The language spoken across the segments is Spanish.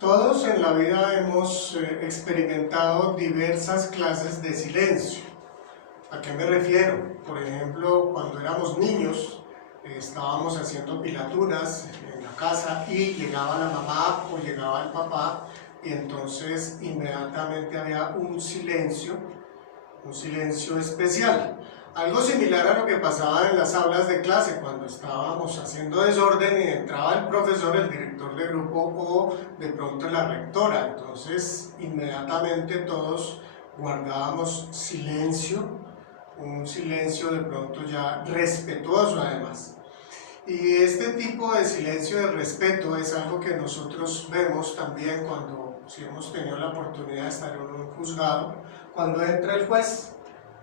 Todos en la vida hemos experimentado diversas clases de silencio. ¿A qué me refiero? Por ejemplo, cuando éramos niños, estábamos haciendo pilaturas en la casa y llegaba la mamá o llegaba el papá y entonces inmediatamente había un silencio especial. Algo similar a lo que pasaba en las aulas de clase cuando estábamos haciendo desorden y entraba el profesor, el director de grupo o de pronto la rectora. Entonces inmediatamente todos guardábamos silencio, un silencio de pronto ya respetuoso además. Y este tipo de silencio de respeto es algo que nosotros vemos también cuando, si hemos tenido la oportunidad de estar en un juzgado, cuando entra el juez.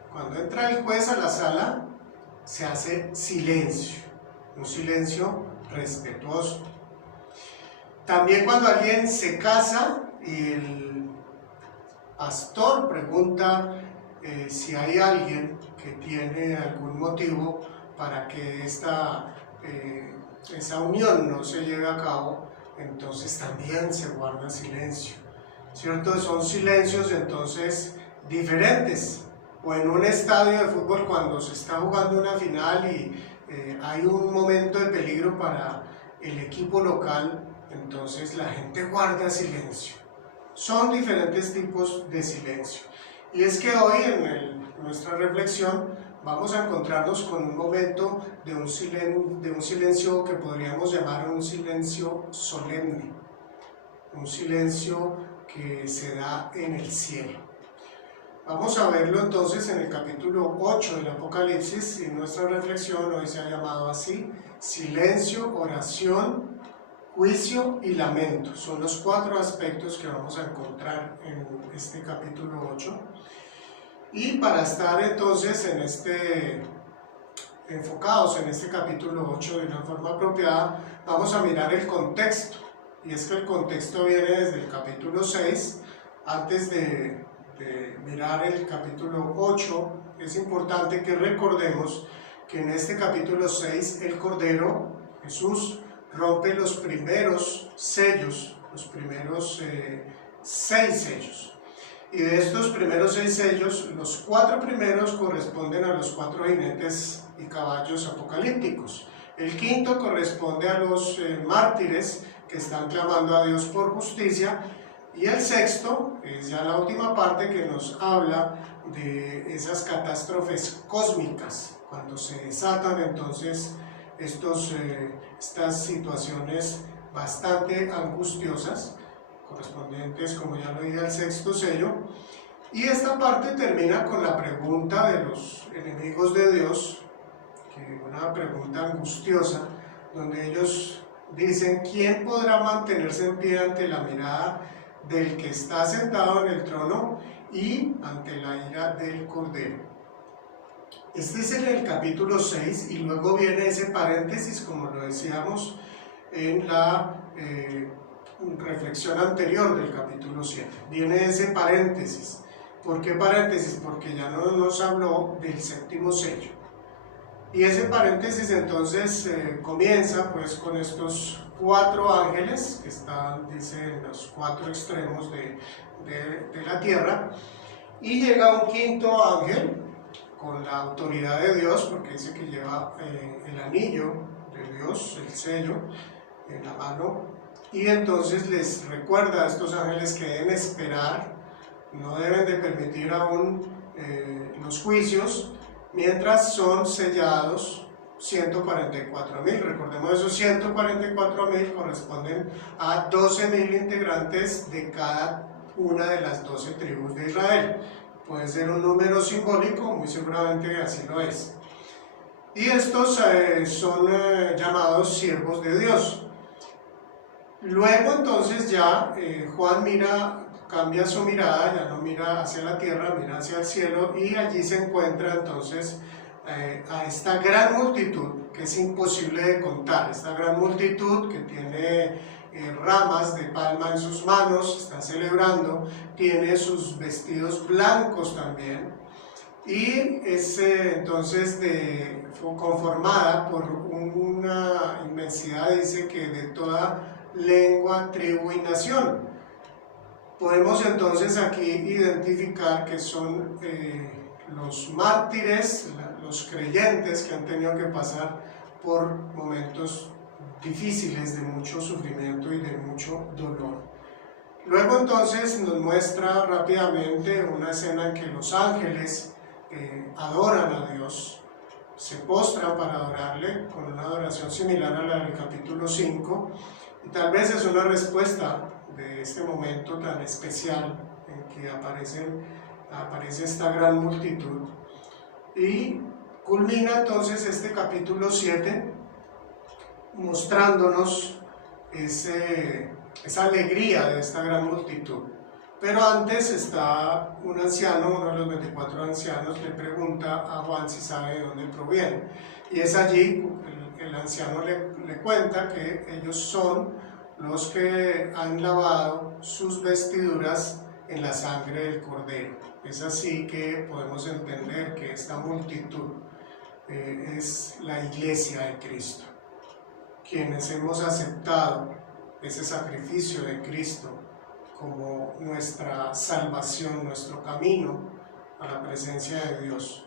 Cuando entra el juez a la sala, se hace silencio, un silencio respetuoso. También cuando alguien se casa y el pastor pregunta si hay alguien que tiene algún motivo para que esa unión no se lleve a cabo, entonces también se guarda silencio, ¿cierto? Son silencios entonces diferentes. O en un estadio de fútbol cuando se está jugando una final y hay un momento de peligro para el equipo local, entonces la gente guarda silencio. Son diferentes tipos de silencio. Y es que hoy en nuestra reflexión vamos a encontrarnos con un momento de un silencio que podríamos llamar un silencio solemne, un silencio que se da en el cielo. Vamos a verlo entonces en el capítulo 8 del Apocalipsis y nuestra reflexión hoy se ha llamado así: silencio, oración, juicio y lamento. Son los 4 aspectos que vamos a encontrar en este capítulo 8. Y para estar entonces enfocados en este capítulo 8 de una forma apropiada, vamos a mirar el contexto. Y es que el contexto viene desde el capítulo 6. Antes de mirar el capítulo 8, es importante que recordemos que en este capítulo 6 el Cordero, Jesús, rompe los primeros sellos, los primeros 6 sellos. Y de estos primeros 6 sellos, los 4 primeros corresponden a los 4 jinetes y caballos apocalípticos. El quinto corresponde a los mártires que están clamando a Dios por justicia. Y el sexto es ya la última parte que nos habla de esas catástrofes cósmicas, cuando se desatan entonces estas situaciones bastante angustiosas, correspondientes, como ya lo dije, al sexto sello. Y esta parte termina con la pregunta de los enemigos de Dios, una pregunta angustiosa, donde ellos dicen: ¿quién podrá mantenerse en pie ante la mirada del que está sentado en el trono y ante la ira del Cordero? Este es el capítulo 6 y luego viene ese paréntesis, como lo decíamos en la reflexión anterior del capítulo 7. Viene ese paréntesis. ¿Por qué paréntesis? Porque ya no nos habló del séptimo sello. Y ese paréntesis entonces comienza pues con estos 4 ángeles que están, dice, en los 4 extremos de la tierra, y llega un quinto ángel con la autoridad de Dios, porque dice que lleva el anillo de Dios, el sello, en la mano, y entonces les recuerda a estos ángeles que deben esperar, no deben de permitir aún los juicios, mientras son sellados 144.000. Recordemos, esos 144.000 corresponden a 12.000 integrantes de cada una de las 12 tribus de Israel. Puede ser un número simbólico, muy seguramente así lo es. Y estos son llamados siervos de Dios. Luego entonces ya Juan cambia su mirada, ya no mira hacia la tierra, mira hacia el cielo, y allí se encuentra entonces a esta gran multitud que es imposible de contar, esta gran multitud que tiene ramas de palma en sus manos, está celebrando, tiene sus vestidos blancos también, y es entonces conformada por una inmensidad, dice que de toda lengua, tribu y nación. Podemos entonces aquí identificar que son los mártires, los creyentes que han tenido que pasar por momentos difíciles de mucho sufrimiento y de mucho dolor. Luego entonces nos muestra rápidamente una escena en que los ángeles adoran a Dios, se postran para adorarle con una adoración similar a la del capítulo 5, y tal vez es una respuesta de este momento tan especial en que aparece esta gran multitud, y culmina entonces este capítulo 7 mostrándonos esa alegría de esta gran multitud. Pero antes está un anciano, uno de los 24 ancianos, le pregunta a Juan si sabe de dónde proviene. Y es allí, el anciano le cuenta que ellos son los que han lavado sus vestiduras en la sangre del Cordero. Es así que podemos entender que esta multitud es la iglesia de Cristo, quienes hemos aceptado ese sacrificio de Cristo como nuestra salvación, nuestro camino a la presencia de Dios.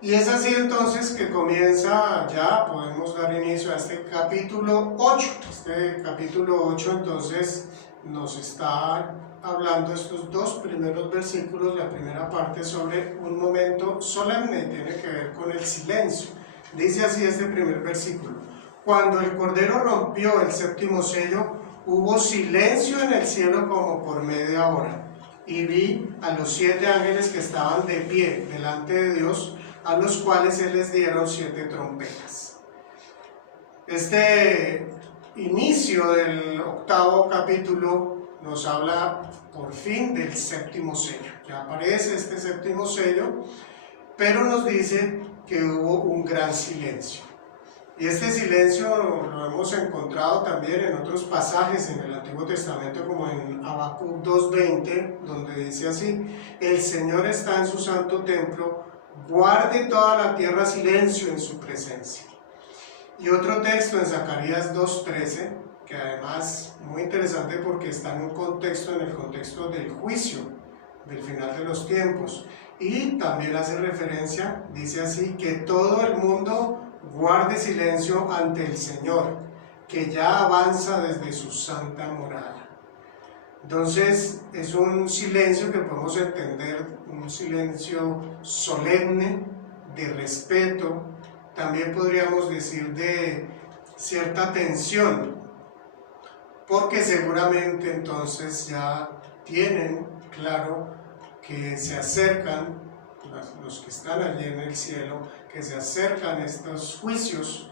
Y es así entonces que comienza, ya podemos dar inicio a este capítulo 8. Este capítulo 8 entonces nos está hablando estos dos primeros versículos, la primera parte sobre un momento solemne, tiene que ver con el silencio. Dice así este primer versículo: cuando el Cordero rompió el séptimo sello, hubo silencio en el cielo como por media hora, y vi a los 7 ángeles que estaban de pie delante de Dios, a los cuales se les dieron 7 trompetas. Este inicio del 8º capítulo nos habla por fin del séptimo sello. Ya aparece este séptimo sello, pero nos dice que hubo un gran silencio. Y este silencio lo hemos encontrado también en otros pasajes en el Antiguo Testamento, como en Habacuc 2:20, donde dice así: el Señor está en su santo templo, guarde toda la tierra silencio en su presencia. Y otro texto en Zacarías 2:13, que además muy interesante porque está en el contexto del juicio, del final de los tiempos, y también hace referencia, dice así, que todo el mundo guarde silencio ante el Señor, que ya avanza desde su santa morada. Entonces es un silencio que podemos entender, un silencio solemne, de respeto, también podríamos decir de cierta tensión, porque seguramente entonces ya tienen claro que se acercan los que están allí en el cielo, que se acercan estos juicios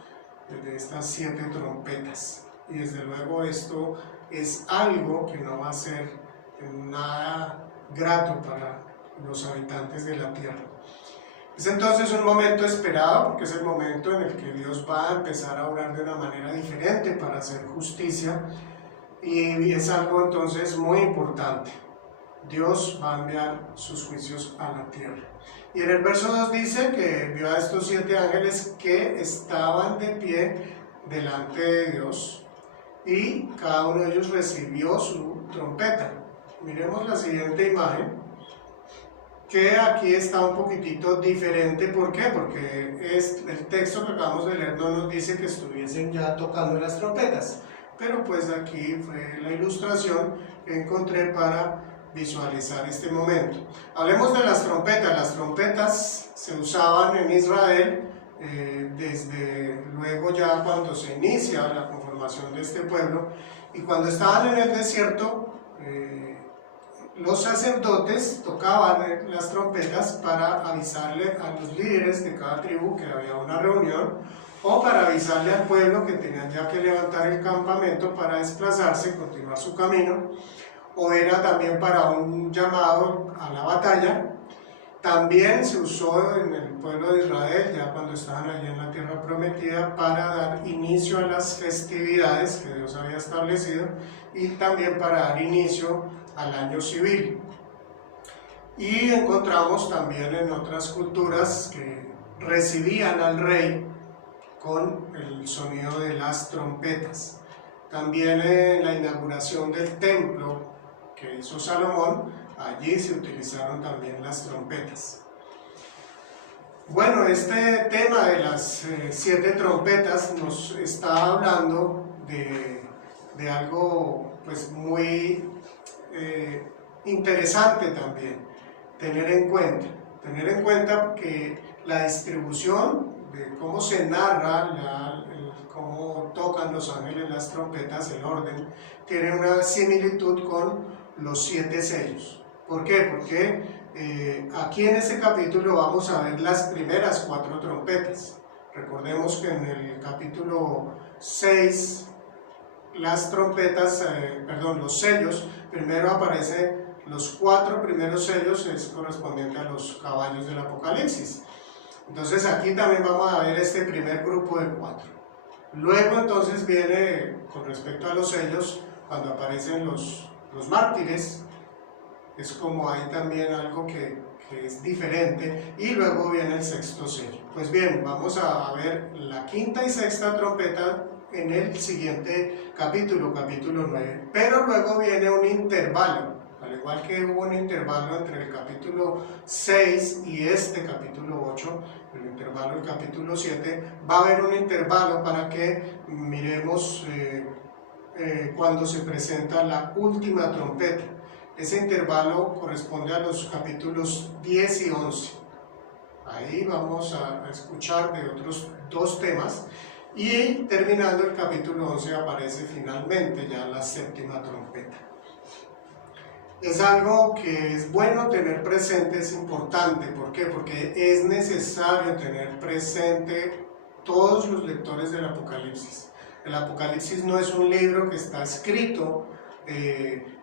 de estas 7 trompetas. Y desde luego esto es algo que no va a ser nada grato para los habitantes de la tierra. Es entonces un momento esperado, porque es el momento en el que Dios va a empezar a obrar de una manera diferente para hacer justicia, y es algo entonces muy importante. Dios va a enviar sus juicios a la tierra. Y en el verso 2 dice que vio a estos 7 ángeles que estaban de pie delante de Dios, y cada uno de ellos recibió su trompeta. Miremos la siguiente imagen, que aquí está un poquitito diferente. ¿Por qué? Porque el texto que acabamos de leer no nos dice que estuviesen ya tocando las trompetas, pero pues aquí fue la ilustración que encontré para visualizar este momento. Hablemos de las trompetas. Las trompetas se usaban en Israel desde luego ya cuando se inicia la conformación de este pueblo, y cuando estaban en el desierto, los sacerdotes tocaban las trompetas para avisarle a los líderes de cada tribu que había una reunión, o para avisarle al pueblo que tenían ya que levantar el campamento para desplazarse, continuar su camino, o era también para un llamado a la batalla. También se usó en el pueblo de Israel, ya cuando estaban allí en la tierra prometida, para dar inicio a las festividades que Dios había establecido, y también para dar inicio al año civil. Y encontramos también en otras culturas que recibían al rey con el sonido de las trompetas. También en la inauguración del templo que hizo Salomón, allí se utilizaron también las trompetas. Bueno, este tema de las 7 trompetas nos está hablando de algo pues muy interesante también, tener en cuenta que la distribución de cómo se narra, cómo tocan los ángeles las trompetas, el orden, tiene una similitud con los 7 sellos. ¿Por qué? Porque aquí en este capítulo vamos a ver las primeras 4 trompetas. Recordemos que en el capítulo 6 las trompetas, los sellos, primero aparecen los 4 primeros sellos, es correspondiente a los caballos del Apocalipsis. Entonces aquí también vamos a ver este primer grupo de 4. Luego entonces viene, con respecto a los sellos, cuando aparecen los mártires, es como hay también algo que es diferente, y luego viene el 6º sello. Pues bien, vamos a ver la 5ª y 6ª trompeta en el siguiente capítulo 9, pero luego viene un intervalo, al igual que hubo un intervalo entre el capítulo 6 y este capítulo 8, el intervalo del capítulo 7, va a haber un intervalo para que miremos cuando se presenta la última trompeta. Ese intervalo corresponde a los capítulos 10 y 11. Ahí vamos a escuchar de otros 2 temas, y terminando el capítulo 11 aparece finalmente ya la 7ª trompeta. Es algo que es bueno tener presente, es importante. ¿Por qué? Porque es necesario tener presente todos los lectores del Apocalipsis. El Apocalipsis no es un libro que está escrito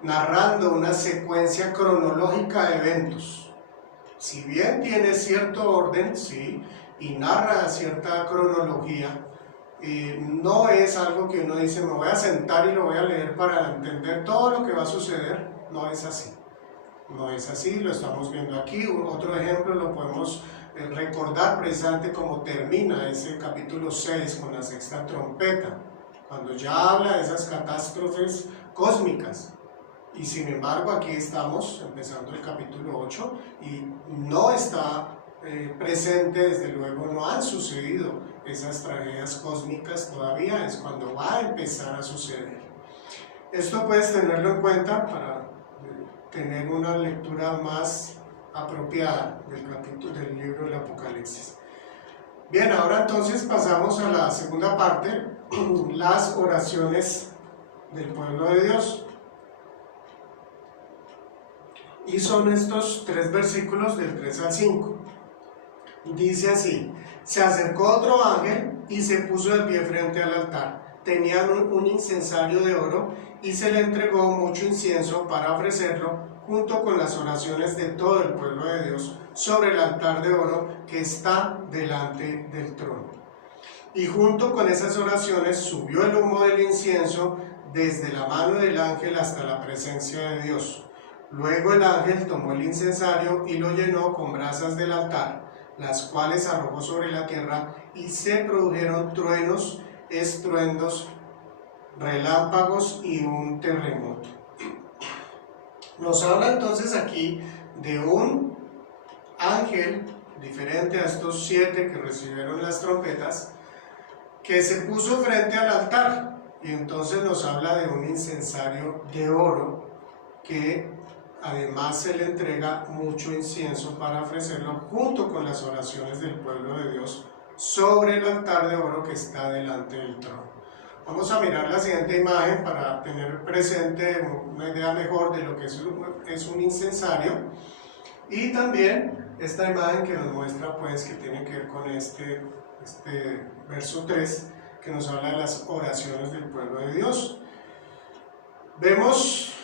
narrando una secuencia cronológica de eventos. Si bien tiene cierto orden, sí, y narra cierta cronología, no es algo que uno dice, me voy a sentar y lo voy a leer para entender todo lo que va a suceder. No es así. No es así, lo estamos viendo aquí. Otro ejemplo lo podemos recordar precisamente cómo termina ese capítulo 6 con la 6ª trompeta, cuando ya habla de esas catástrofes cósmicas. Y sin embargo aquí estamos empezando el capítulo 8 y no está presente, desde luego no han sucedido esas tragedias cósmicas todavía, es cuando va a empezar a suceder. Esto puedes tenerlo en cuenta para tener una lectura más apropiada del capítulo del libro del Apocalipsis. Bien, ahora entonces pasamos a la segunda parte, las oraciones del pueblo de Dios. Y son estos 3 versículos del 3 al 5. Dice así: se acercó otro ángel y se puso de pie frente al altar. Tenían un incensario de oro y se le entregó mucho incienso para ofrecerlo junto con las oraciones de todo el pueblo de Dios sobre el altar de oro que está delante del trono. Y junto con esas oraciones subió el humo del incienso desde la mano del ángel hasta la presencia de Dios. Luego el ángel tomó el incensario y lo llenó con brasas del altar, las cuales arrojó sobre la tierra, y se produjeron truenos, estruendos, relámpagos y un terremoto. Nos habla entonces aquí de un ángel diferente a estos 7 que recibieron las trompetas, que se puso frente al altar, y entonces nos habla de un incensario de oro que además se le entrega mucho incienso para ofrecerlo junto con las oraciones del pueblo de Dios sobre el altar de oro que está delante del trono. Vamos a mirar la siguiente imagen para tener presente una idea mejor de lo que es un incensario, y también esta imagen que nos muestra pues que tiene que ver con este verso 3 que nos habla de las oraciones del pueblo de Dios. Vemos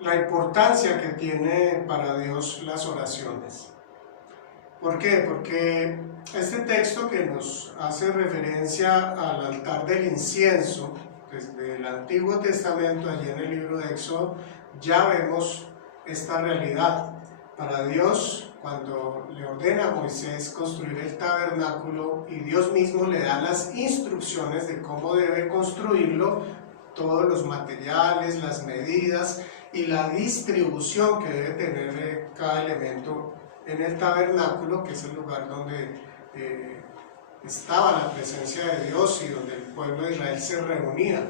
la importancia que tiene para Dios las oraciones. ¿Por qué? Porque este texto que nos hace referencia al altar del incienso, desde el Antiguo Testamento, allí en el libro de Éxodo, ya vemos esta realidad. Para Dios, cuando le ordena a Moisés construir el tabernáculo y Dios mismo le da las instrucciones de cómo debe construirlo, todos los materiales, las medidas y la distribución que debe tener cada elemento en el tabernáculo, que es el lugar donde estaba la presencia de Dios y donde el pueblo de Israel se reunía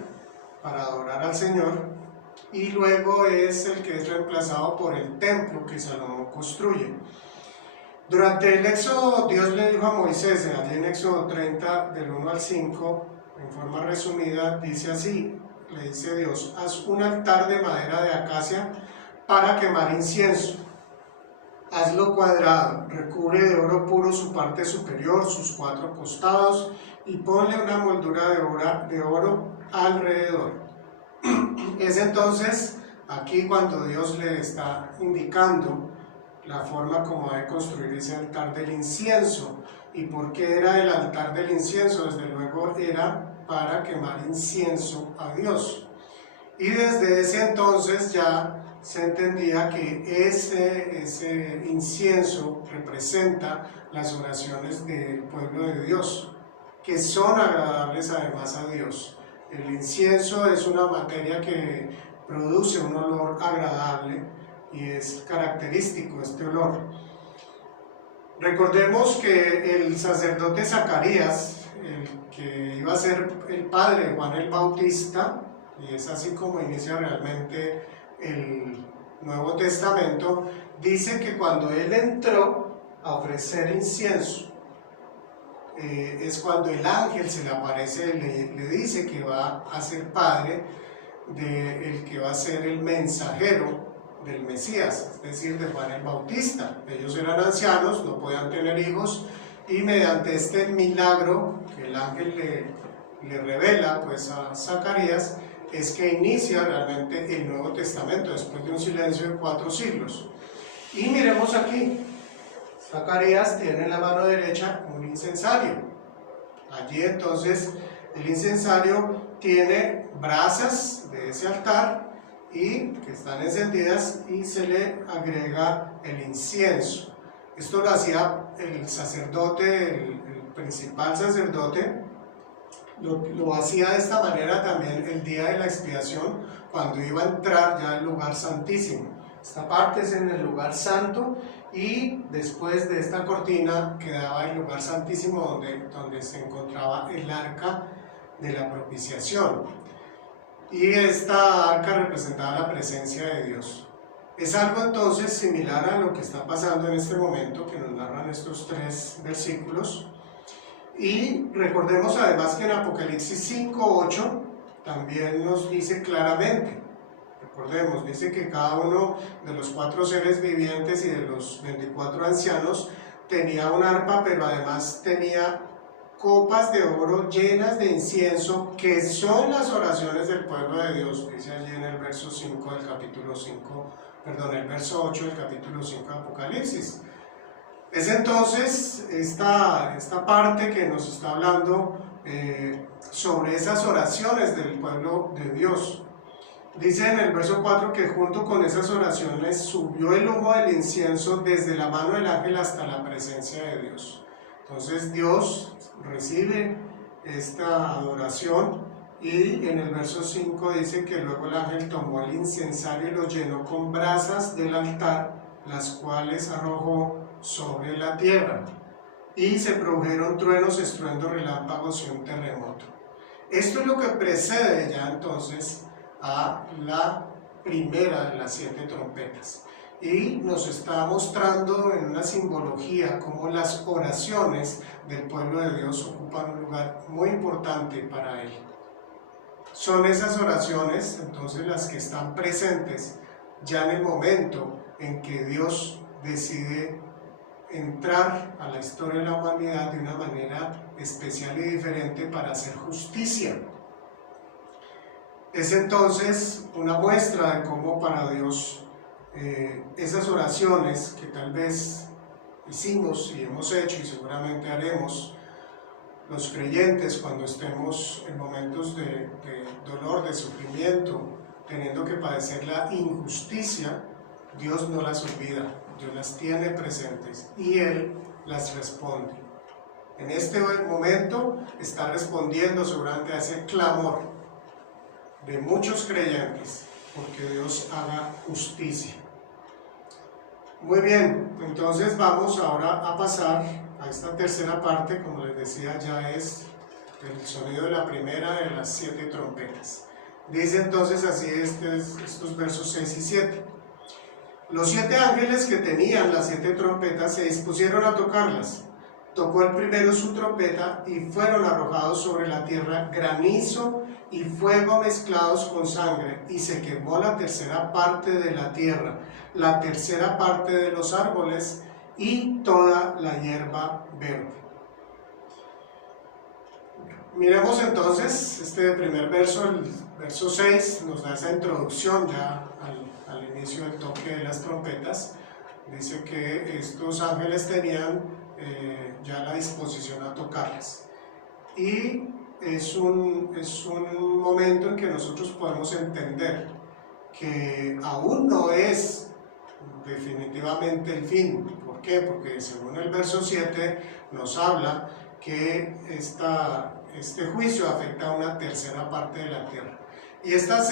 para adorar al Señor, y luego es el que es reemplazado por el templo que Salomón construye. Durante el Éxodo, Dios le dijo a Moisés, allí en Éxodo 30, del 1 al 5, en forma resumida, dice así, le dice Dios: haz un altar de madera de acacia para quemar incienso. Hazlo cuadrado, recubre de oro puro su parte superior, sus 4 costados, y ponle una moldura de oro alrededor. Es entonces aquí cuando Dios le está indicando la forma como debe construir ese altar del incienso. ¿Y por qué era el altar del incienso? Desde luego era para quemar incienso a Dios. Y desde ese entonces ya se entendía que ese incienso representa las oraciones del pueblo de Dios, que son agradables además a Dios. El incienso es una materia que produce un olor agradable y es característico este olor. Recordemos que el sacerdote Zacarías, el que iba a ser el padre de Juan el Bautista, y es así como inicia realmente el Nuevo Testamento, dice que cuando él entró a ofrecer incienso, es cuando el ángel se le aparece, le dice que va a ser padre del que va a ser el mensajero del Mesías, es decir, de Juan el Bautista. Ellos eran ancianos, no podían tener hijos, y mediante este milagro que el ángel le revela pues a Zacarías, es que inicia realmente el Nuevo Testamento después de un silencio de 4 siglos. Y miremos aquí, Zacarías tiene en la mano derecha un incensario. Allí entonces el incensario tiene brasas de ese altar y que están encendidas, y se le agrega el incienso. Esto lo hacía el sacerdote, el principal sacerdote, lo hacía de esta manera también el día de la expiación, cuando iba a entrar ya al lugar santísimo. Esta parte es en el lugar santo, y después de esta cortina quedaba el lugar santísimo donde se encontraba el arca de la propiciación. Y esta arca representaba la presencia de Dios. Es algo entonces similar a lo que está pasando en este momento que nos narran estos 3 versículos. Y recordemos además que en Apocalipsis 5:8 también nos dice claramente, recordemos, dice que cada uno de los 4 seres vivientes y de los 24 ancianos tenía un arpa, pero además tenía copas de oro llenas de incienso, que son las oraciones del pueblo de Dios, dice allí en el verso 5 del capítulo 5, el verso 8 del capítulo 5 de Apocalipsis. Es entonces esta parte que nos está hablando sobre esas oraciones del pueblo de Dios. Dice en el verso 4 que junto con esas oraciones subió el humo del incienso desde la mano del ángel hasta la presencia de Dios. Entonces Dios recibe esta adoración, y en el verso 5 dice que luego el ángel tomó el incensario y lo llenó con brasas del altar, las cuales arrojó sobre la tierra, y se produjeron truenos, estruendos, relámpagos y un terremoto. Esto es lo que precede ya entonces a la primera de las 7 trompetas, y nos está mostrando en una simbología cómo las oraciones del pueblo de Dios ocupan un lugar muy importante para él. Son esas oraciones entonces las que están presentes ya en el momento en que Dios decide entrar a la historia de la humanidad de una manera especial y diferente para hacer justicia. Es entonces una muestra de cómo para Dios esas oraciones que tal vez hicimos y hemos hecho y seguramente haremos los creyentes cuando estemos en momentos de dolor, de sufrimiento, teniendo que padecer la injusticia, Dios no las olvida, Dios las tiene presentes y Él las responde. En este momento está respondiendo seguramente a ese clamor de muchos creyentes, porque Dios haga justicia. Muy bien, entonces vamos ahora a pasar a esta tercera parte. Como les decía, ya es el sonido de la primera de las 7 trompetas. Dice entonces así estos versos 6 y 7. Los 7 ángeles que tenían las 7 trompetas se dispusieron a tocarlas. Tocó el primero su trompeta y fueron arrojados sobre la tierra granizo y fuego mezclados con sangre, y se quemó la tercera parte de la tierra, la tercera parte de los árboles y toda la hierba verde. Miremos entonces este primer verso, el verso 6, nos da esa introducción ya al inicio del toque de las trompetas. Dice que estos ángeles tenían ya la disposición a tocarlas. Y es un momento en que nosotros podemos entender que aún no es definitivamente el fin. ¿Por qué? Porque según el verso 7 nos habla que este juicio afecta a una tercera parte de la tierra. Y esta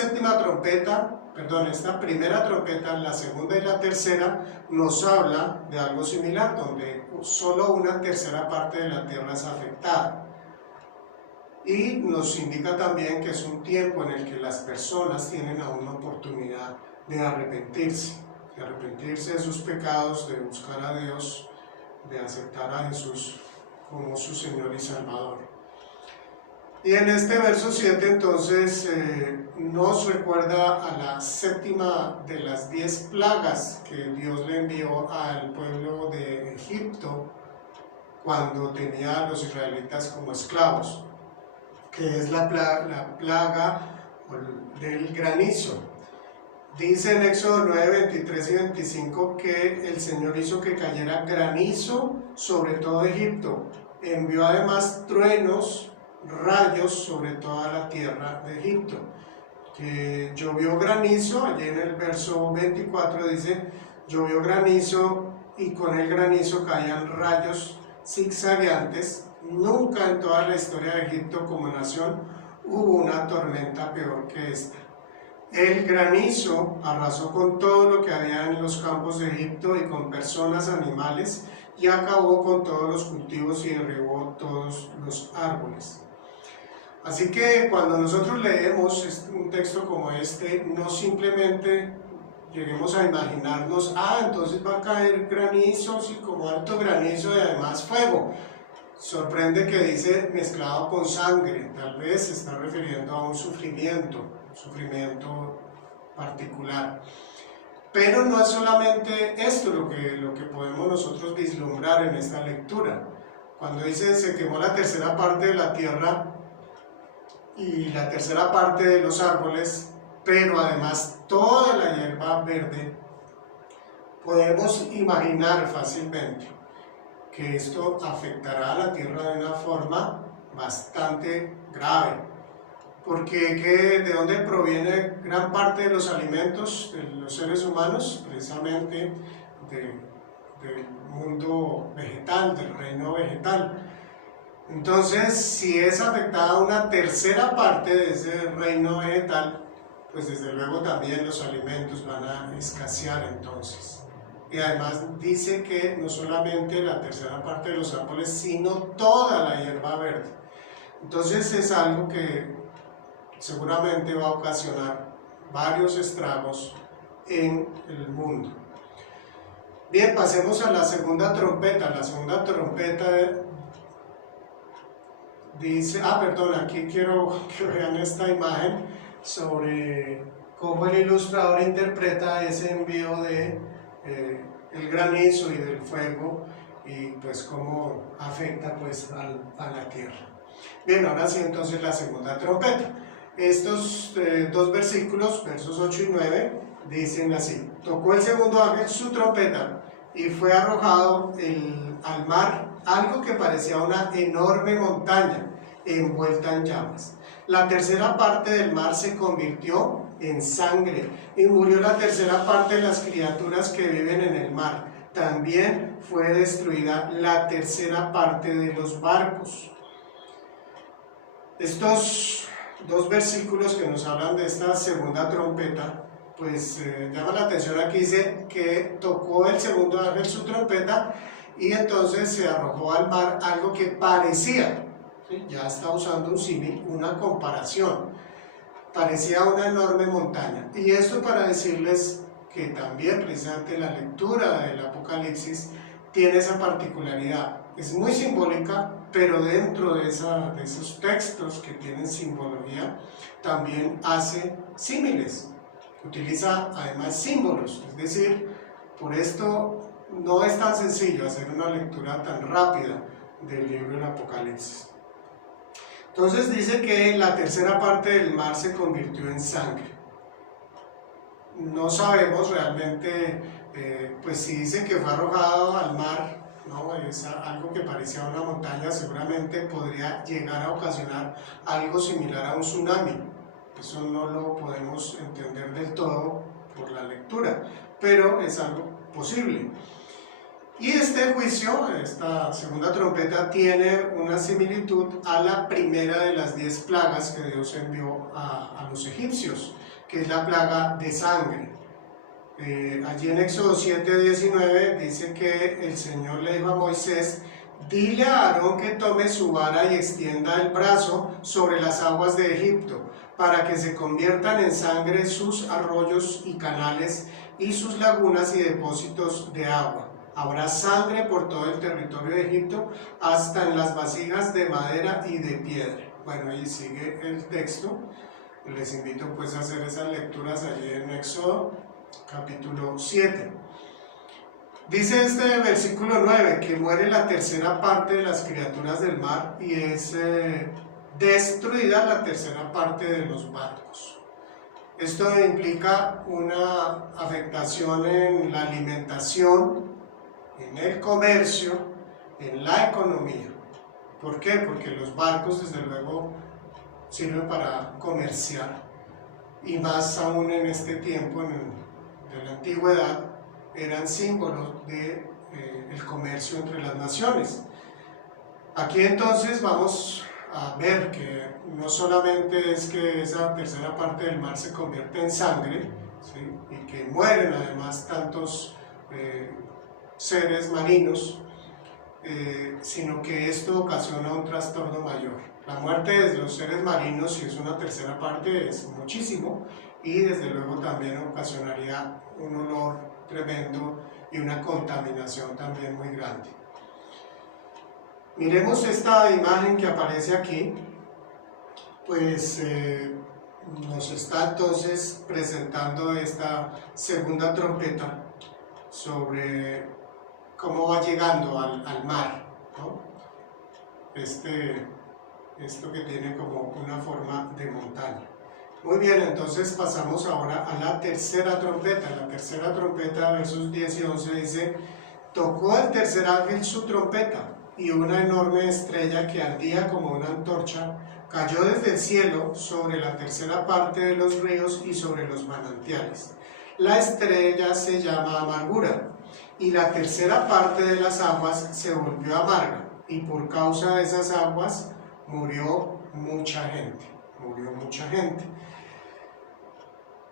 primera trompeta, la segunda y la tercera, nos habla de algo similar, donde solo una tercera parte de la tierra es afectada. Y nos indica también que es un tiempo en el que las personas tienen aún una oportunidad de arrepentirse de sus pecados, de buscar a Dios, de aceptar a Jesús como su Señor y Salvador. Y en este verso 7 entonces nos recuerda a la séptima de las 10 plagas que Dios le envió al pueblo de Egipto cuando tenía a los israelitas como esclavos, que es la plaga del granizo. Dice en Éxodo 9, 23 y 25 que el Señor hizo que cayera granizo sobre todo Egipto. Envió además truenos, rayos sobre toda la tierra de Egipto. Que llovió granizo, allí en el verso 24 dice, llovió granizo y con el granizo caían rayos zigzagueantes. Nunca en toda la historia de Egipto como nación hubo una tormenta peor que esta. El granizo arrasó con todo lo que había en los campos de Egipto y con personas, animales, y acabó con todos los cultivos y derribó todos los árboles. Así que cuando nosotros leemos un texto como este, no simplemente lleguemos a imaginarnos, entonces va a caer granizo, y como alto granizo y además fuego. Sorprende que dice mezclado con sangre, tal vez se está refiriendo a un sufrimiento particular. Pero no es solamente esto lo que podemos nosotros vislumbrar en esta lectura. Cuando dice se quemó la tercera parte de la tierra y la tercera parte de los árboles, pero además toda la hierba verde, podemos imaginar fácilmente que esto afectará a la tierra de una forma bastante grave. Porque ¿de dónde proviene gran parte de los alimentos de los seres humanos? Precisamente del mundo vegetal, del reino vegetal. Entonces, si es afectada una tercera parte de ese reino vegetal, pues desde luego también los alimentos van a escasear entonces. Y además dice que no solamente la tercera parte de los árboles, sino toda la hierba verde. Entonces es algo que seguramente va a ocasionar varios estragos en el mundo. Bien, pasemos a la segunda trompeta. La segunda trompeta dice, aquí quiero que vean esta imagen sobre cómo el ilustrador interpreta ese envío de el granizo y del fuego y pues cómo afecta pues a la tierra. Bien, ahora sí entonces la segunda trompeta. Estos dos versículos, versos 8 y 9, dicen así: tocó el segundo ángel su trompeta y fue arrojado al mar algo que parecía una enorme montaña envuelta en llamas. La tercera parte del mar se convirtió en sangre y murió la tercera parte de las criaturas que viven en el mar. También fue destruida la tercera parte de los barcos. Estos dos versículos que nos hablan de esta segunda trompeta, pues llama la atención. Aquí dice que tocó el segundo ángel su trompeta y entonces se arrojó al mar algo que parecía, ¿sí? Ya está usando un símil, una comparación, parecía una enorme montaña. Y esto para decirles que también precisamente la lectura del Apocalipsis tiene esa particularidad. Es muy simbólica, pero dentro de esos textos que tienen simbología, también hace símiles, utiliza además símbolos. Es decir, por esto no es tan sencillo hacer una lectura tan rápida del libro del Apocalipsis. Entonces dice que la tercera parte del mar se convirtió en sangre. No sabemos realmente, pues si dice que fue arrojado al mar, ¿no? Es algo que parecía una montaña, seguramente podría llegar a ocasionar algo similar a un tsunami. Eso no lo podemos entender del todo por la lectura, pero es algo posible. Y este juicio, esta segunda trompeta, tiene una similitud a la primera de las 10 plagas que Dios envió a los egipcios, que es la plaga de sangre. Allí en Éxodo 7:19 dice que el Señor le dijo a Moisés: dile a Aarón que tome su vara y extienda el brazo sobre las aguas de Egipto, para que se conviertan en sangre sus arroyos y canales y sus lagunas y depósitos de agua. Habrá sangre por todo el territorio de Egipto, hasta en las vasijas de madera y de piedra. Bueno, ahí sigue el texto. Les invito pues a hacer esas lecturas allí en Éxodo capítulo 7. Dice este versículo 9 que muere la tercera parte de las criaturas del mar y es destruida la tercera parte de los barcos. Esto implica una afectación en la alimentación, en el comercio, en la economía. ¿Por qué? Porque los barcos desde luego sirven para comerciar, y más aún en este tiempo de la antigüedad eran símbolos de el comercio entre las naciones. Aquí entonces vamos a ver que no solamente es que esa tercera parte del mar se convierte en sangre, ¿sí? Y que mueren además tantos seres marinos, sino que esto ocasiona un trastorno mayor. La muerte de los seres marinos, si es una tercera parte, es muchísimo, y desde luego también ocasionaría un olor tremendo y una contaminación también muy grande. Miremos esta imagen que aparece aquí, pues nos está entonces presentando esta segunda trompeta sobre cómo va llegando al mar, ¿no? Esto que tiene como una forma de montaña. Muy bien, entonces pasamos ahora a la tercera trompeta. La tercera trompeta, versos 10 y 11, dice: tocó el tercer ángel su trompeta, y una enorme estrella que ardía como una antorcha cayó desde el cielo sobre la tercera parte de los ríos y sobre los manantiales. La estrella se llama Amargura, y la tercera parte de las aguas se volvió amarga, y por causa de esas aguas murió mucha gente.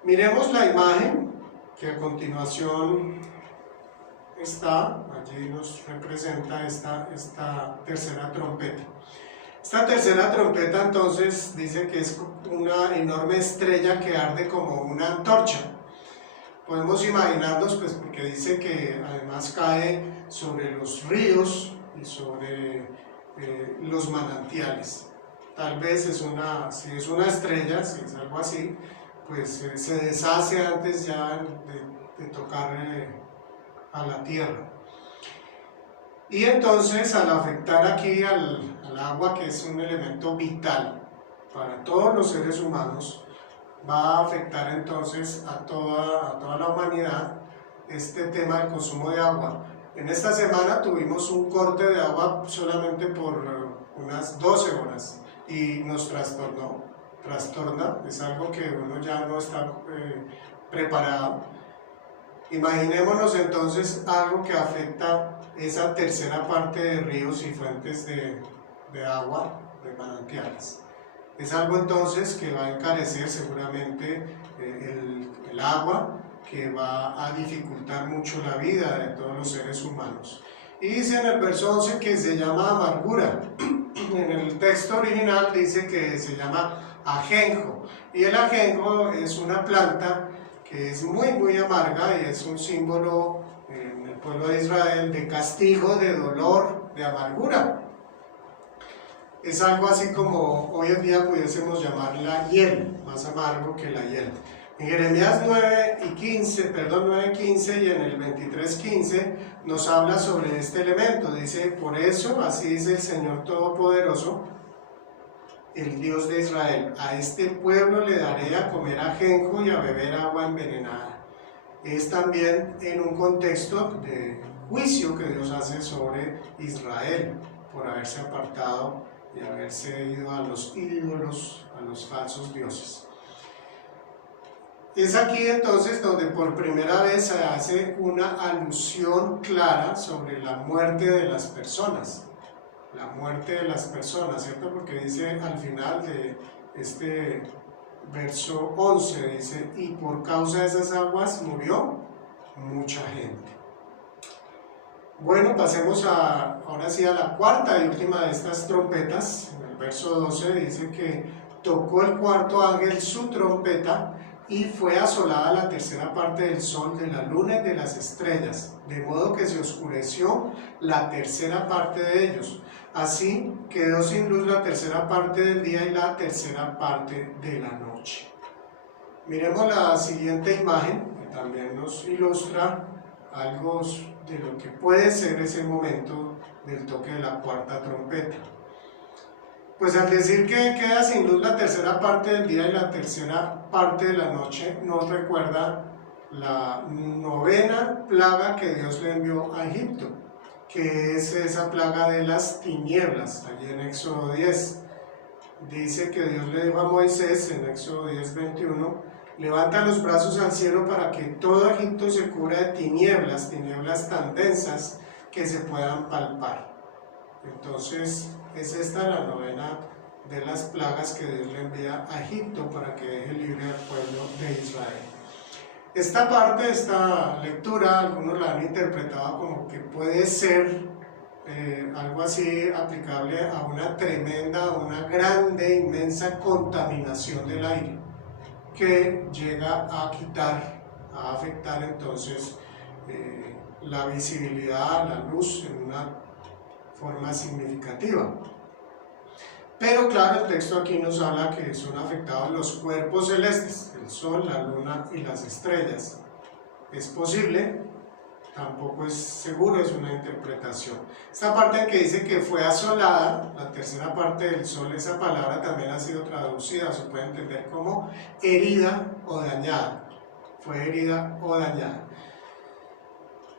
Miremos la imagen que a continuación está, allí nos representa esta tercera trompeta. Esta tercera trompeta entonces dice que es una enorme estrella que arde como una antorcha. Podemos imaginarnos, pues, porque dice que además cae sobre los ríos y sobre los manantiales. Tal vez si es una estrella, si es algo así, pues se deshace antes ya de tocar a la tierra. Y entonces, al afectar aquí al agua, que es un elemento vital para todos los seres humanos, va a afectar entonces a toda la humanidad este tema del consumo de agua. En esta semana tuvimos un corte de agua solamente por unas 12 horas y nos trastorna, es algo que uno ya no está preparado. Imaginémonos entonces algo que afecta esa tercera parte de ríos y fuentes de agua, de manantiales. Es algo entonces que va a encarecer seguramente el agua, que va a dificultar mucho la vida de todos los seres humanos. Y dice en el verso 11 que se llama amargura. En el texto original dice que se llama ajenjo. Y el ajenjo es una planta que es muy amarga y es un símbolo en el pueblo de Israel de castigo, de dolor, de amargura. Es algo así como hoy en día pudiésemos llamarla hiel, más amargo que la hiel. En Jeremías 9:15 y en el 23:15 nos habla sobre este elemento. Dice, por eso, así dice el Señor Todopoderoso, el Dios de Israel, a este pueblo le daré a comer ajenjo y a beber agua envenenada. Es también en un contexto de juicio que Dios hace sobre Israel por haberse apartado y haberse ido a los ídolos, a los falsos dioses. Es aquí entonces donde por primera vez se hace una alusión clara sobre la muerte de las personas. La muerte de las personas, ¿cierto? Porque dice al final de este verso 11, dice, y por causa de esas aguas murió mucha gente. Bueno, pasemos ahora sí a la cuarta y última de estas trompetas. En el verso 12 dice que tocó el cuarto ángel su trompeta y fue asolada la tercera parte del sol, de la luna y de las estrellas, de modo que se oscureció la tercera parte de ellos. Así quedó sin luz la tercera parte del día y la tercera parte de la noche. Miremos la siguiente imagen, que también nos ilustra algo de lo que puede ser ese momento del toque de la cuarta trompeta. Pues al decir que queda sin luz la tercera parte del día y la tercera parte de la noche, nos recuerda la novena plaga que Dios le envió a Egipto, que es esa plaga de las tinieblas, allí en Éxodo 10. Dice que Dios le dijo a Moisés en Éxodo 10:21, levanta los brazos al cielo para que todo Egipto se cubra de tinieblas, tinieblas tan densas que se puedan palpar. Entonces, es esta la novena de las plagas que Dios le envía a Egipto para que deje libre al pueblo de Israel. Esta parte, esta lectura, algunos la han interpretado como que puede ser algo así aplicable a una tremenda, una grande, inmensa contaminación del aire que llega a quitar, a afectar entonces la visibilidad, la luz en una forma significativa. Pero claro, el texto aquí nos habla que son afectados los cuerpos celestes, el sol, la luna y las estrellas. Es posible, tampoco es seguro, es una interpretación. Esta parte que dice que fue asolada, la tercera parte del sol, esa palabra también ha sido traducida, se puede entender como herida o dañada. Fue herida o dañada.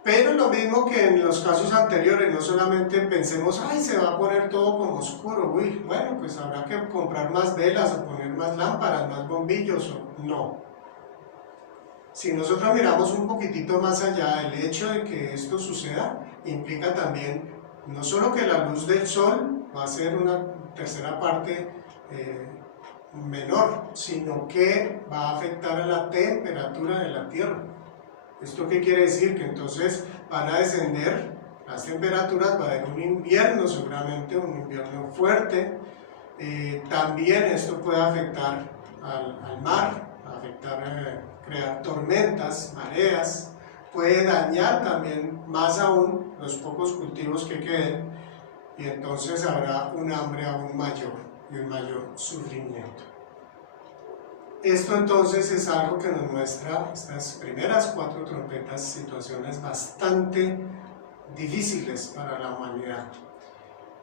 Pero lo mismo que en los casos anteriores, no solamente pensemos, ay, se va a poner todo como oscuro, uy, bueno, pues habrá que comprar más velas o poner más lámparas, más bombillos, no. Si nosotros miramos un poquitito más allá, el hecho de que esto suceda implica también no solo que la luz del sol va a ser una tercera parte menor, sino que va a afectar a la temperatura de la tierra. ¿Esto qué quiere decir? Que entonces van a descender las temperaturas, va a haber un invierno seguramente, un invierno fuerte. También esto puede afectar al mar, crear tormentas, mareas, puede dañar también más aún los pocos cultivos que queden y entonces habrá un hambre aún mayor y un mayor sufrimiento. Esto entonces es algo que nos muestra estas primeras 4 trompetas, situaciones bastante difíciles para la humanidad.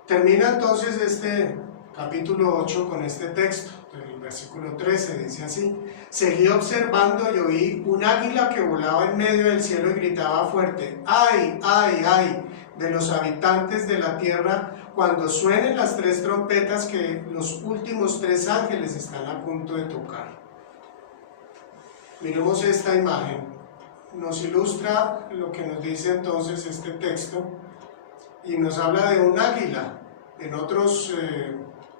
Termina entonces este capítulo 8 con este texto, el versículo 13 dice así: seguí observando y oí un águila que volaba en medio del cielo y gritaba fuerte: ¡ay, ay, ay! De los habitantes de la tierra cuando suenen las 3 trompetas que los últimos 3 ángeles están a punto de tocar. Miremos esta imagen, nos ilustra lo que nos dice entonces este texto y nos habla de un águila. En otros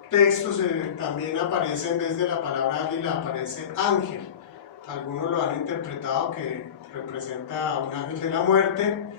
textos también aparece, en vez de la palabra águila, aparece ángel. Algunos lo han interpretado que representa a un ángel de la muerte,